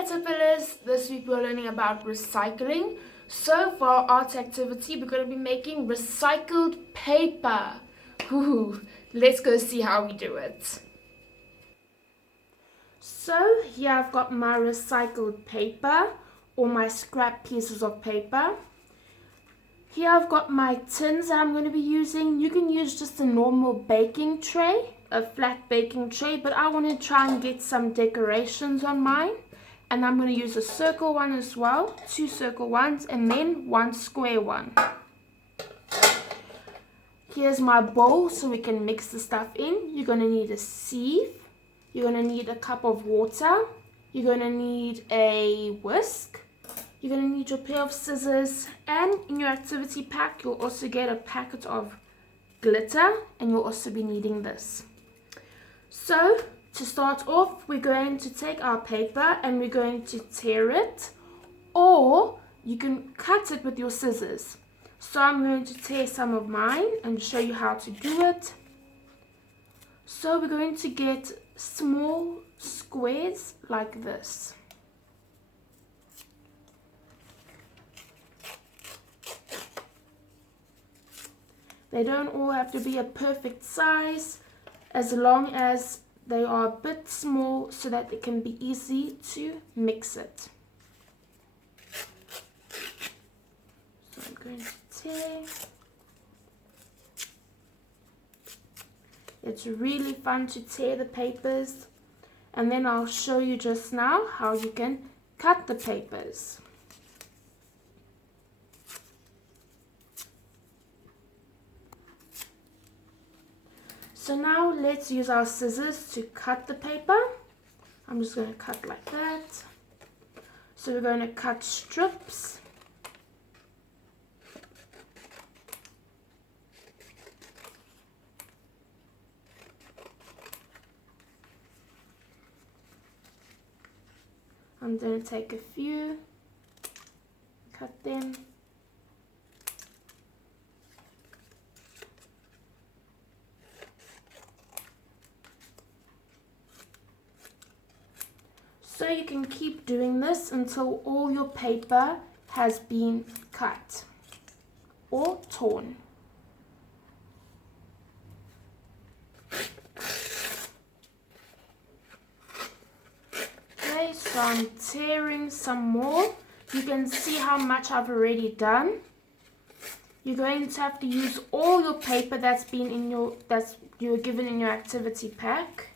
caterpillars, this week we're learning about recycling. So for our art activity, we're going to be making recycled paper. Ooh, let's go see how we do it. So here I've got my recycled paper or my scrap pieces of paper. Here I've got my tins that I'm going to be using. You can use just a normal baking tray, a flat baking tray, but I want to try and get some decorations on mine. And I'm going to use a circle one as well, 2 circle ones, and then 1 square one. Here's my bowl so we can mix the stuff in. You're going to need a sieve. You're going to need a cup of water. You're going to need a whisk. You're going to need your pair of scissors. And in your activity pack, you'll also get a packet of glitter. And you'll also be needing this. So, to start off, we're going to take our paper and we're going to tear it, or you can cut it with your scissors. So I'm going to tear some of mine and show you how to do it. So we're going to get small squares like this. They don't all have to be a perfect size, as long as they are a bit small so that it can be easy to mix it. So I'm going to tear. It's really fun to tear the papers, and then I'll show you just now how you can cut the papers. So now let's use our scissors to cut the paper. I'm just going to cut like that. So we're going to cut strips. I'm going to take a few, cut them. So you can keep doing this until all your paper has been cut or torn. Okay, so I'm tearing some more. You can see how much I've already done. You're going to have to use all your paper that's been in you were given in your activity pack.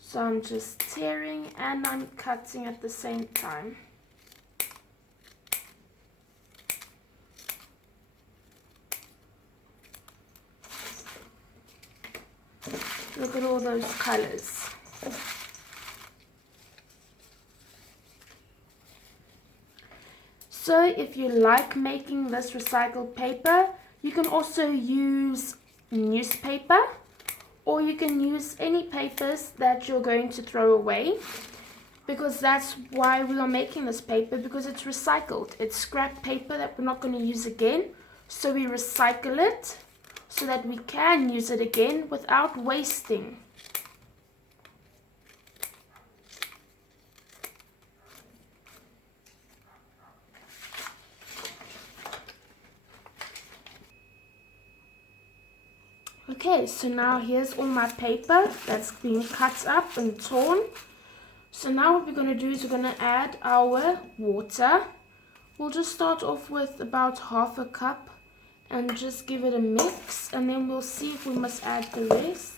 So I'm just tearing and I'm cutting at the same time. Look at all those colors. So if you like making this recycled paper, you can also use newspaper. Or you can use any papers that you're going to throw away, because that's why we are making this paper, because it's recycled. It's scrap paper that we're not going to use again. So we recycle it so that we can use it again without wasting. Okay, so now here's all my paper that's been cut up and torn. So now what we're going to do is we're going to add our water. We'll just start off with about half a cup and just give it a mix, and then we'll see if we must add the rest.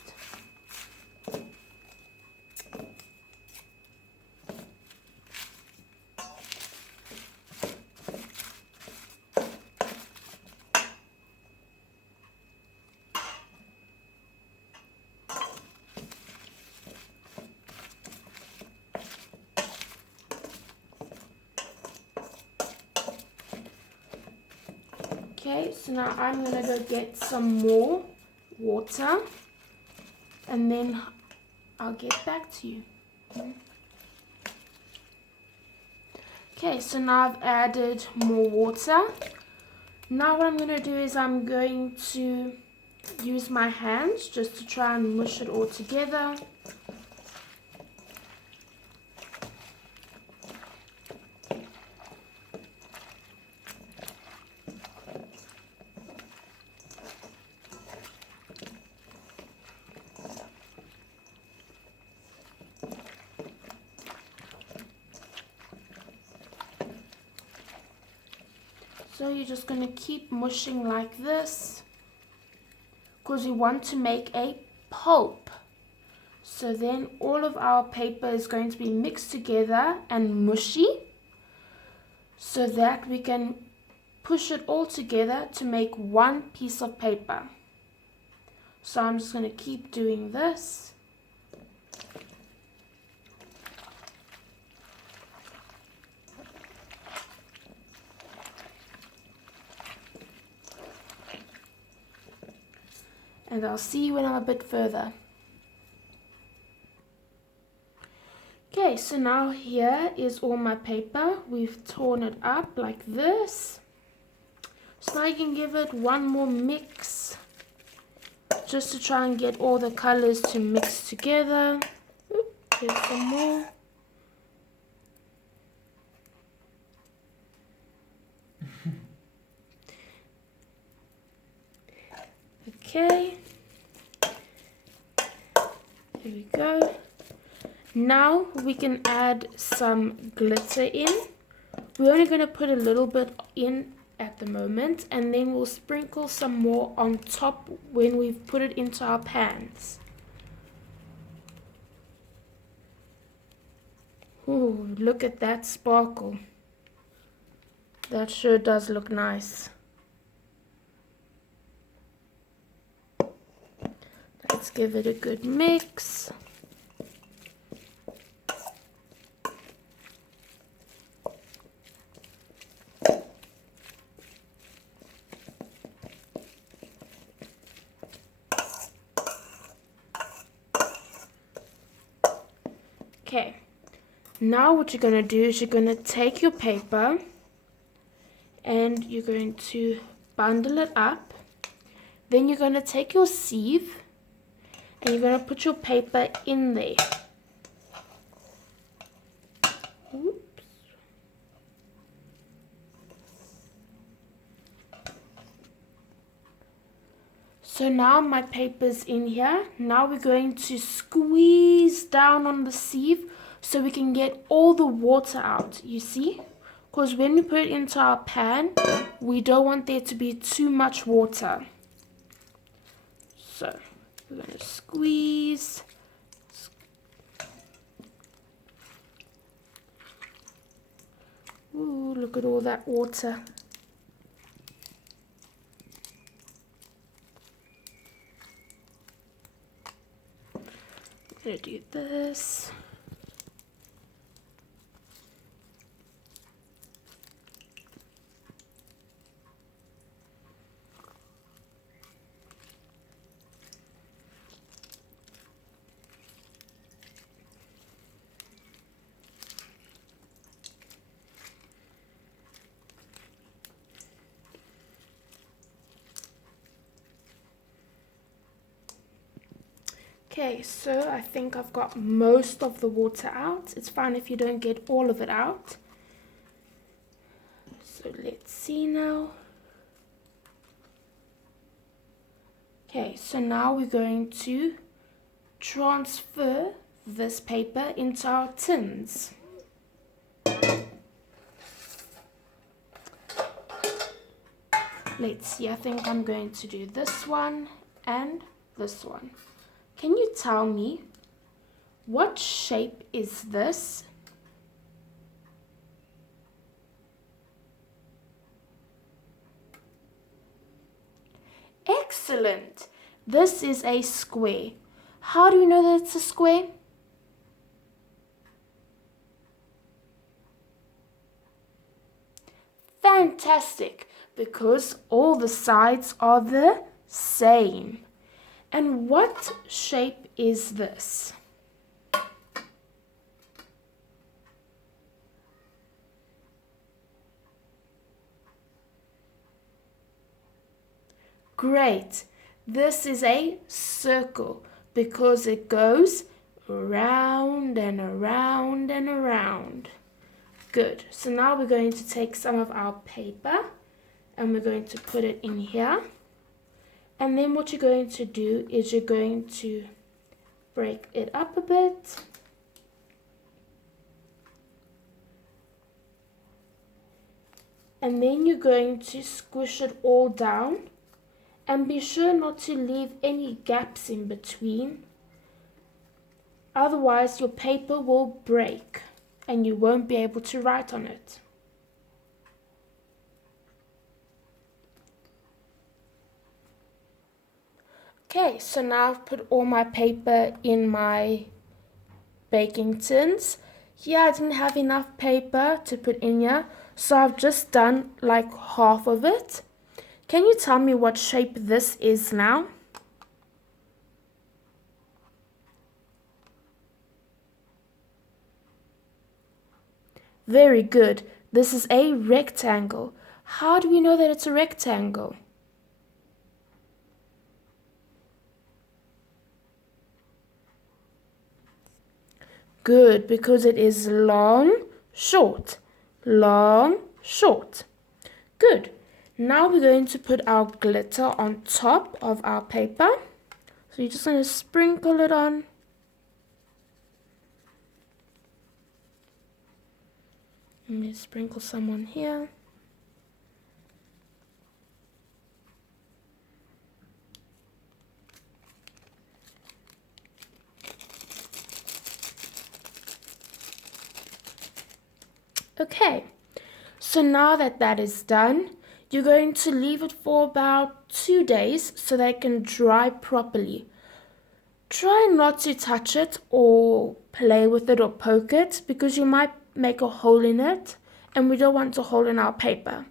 Okay, so now I'm going to go get some more water, and then I'll get back to you. Okay, so now I've added more water. Now what I'm going to do is I'm going to use my hands just to try and mush it all together. So you're just going to keep mushing like this because we want to make a pulp. So then all of our paper is going to be mixed together and mushy so that we can push it all together to make one piece of paper. So I'm just going to keep doing this. And I'll see you when I'm a bit further. Okay, so now here is all my paper. We've torn it up like this. So now you can give it one more mix, just to try and get all the colors to mix together. Oop, here's some more. Okay. Here we go. Now we can add some glitter in. We're only going to put a little bit in at the moment, and then we'll sprinkle some more on top when we've put it into our pans. Ooh, look at that sparkle. That sure does look nice. Let's give it a good mix. Okay, now what you're going to do is you're going to take your paper and you're going to bundle it up. Then you're going to take your sieve and you're going to put your paper in there. Oops. So now my paper's in here. Now we're going to squeeze down on the sieve so we can get all the water out, you see? Because when we put it into our pan, we don't want there to be too much water. So we're going to squeeze. Ooh, look at all that water. I'm going to do this. Okay, so I think I've got most of the water out. It's fine if you don't get all of it out. So let's see now. Okay, so now we're going to transfer this paper into our tins. Let's see, I think I'm going to do this one and this one. Can you tell me what shape is this? Excellent! This is a square. How do you know that it's a square? Fantastic! Because all the sides are the same. And what shape is this? Great. This is a circle because it goes around and around and around. Good. So now we're going to take some of our paper and we're going to put it in here. And then what you're going to do is you're going to break it up a bit. And then you're going to squish it all down. And be sure not to leave any gaps in between. Otherwise your paper will break and you won't be able to write on it. Okay, so now I've put all my paper in my baking tins. Here I didn't have enough paper to put in here, so I've just done like half of it. Can you tell me what shape this is now? Very good. This is a rectangle. How do we know that it's a rectangle? Good, because it is long, short. Long, short. Good. Now we're going to put our glitter on top of our paper. So you're just going to sprinkle it on. Let me sprinkle some on here. Okay, so now that that is done, you're going to leave it for about 2 days so that it can dry properly. Try not to touch it or play with it or poke it because you might make a hole in it and we don't want a hole in our paper.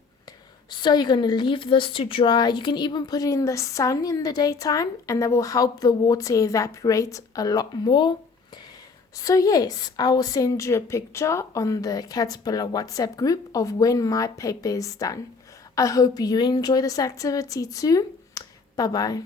So you're going to leave this to dry. You can even put it in the sun in the daytime and that will help the water evaporate a lot more. So yes, I will send you a picture on the Caterpillar WhatsApp group of when my paper is done. I hope you enjoy this activity too. Bye bye.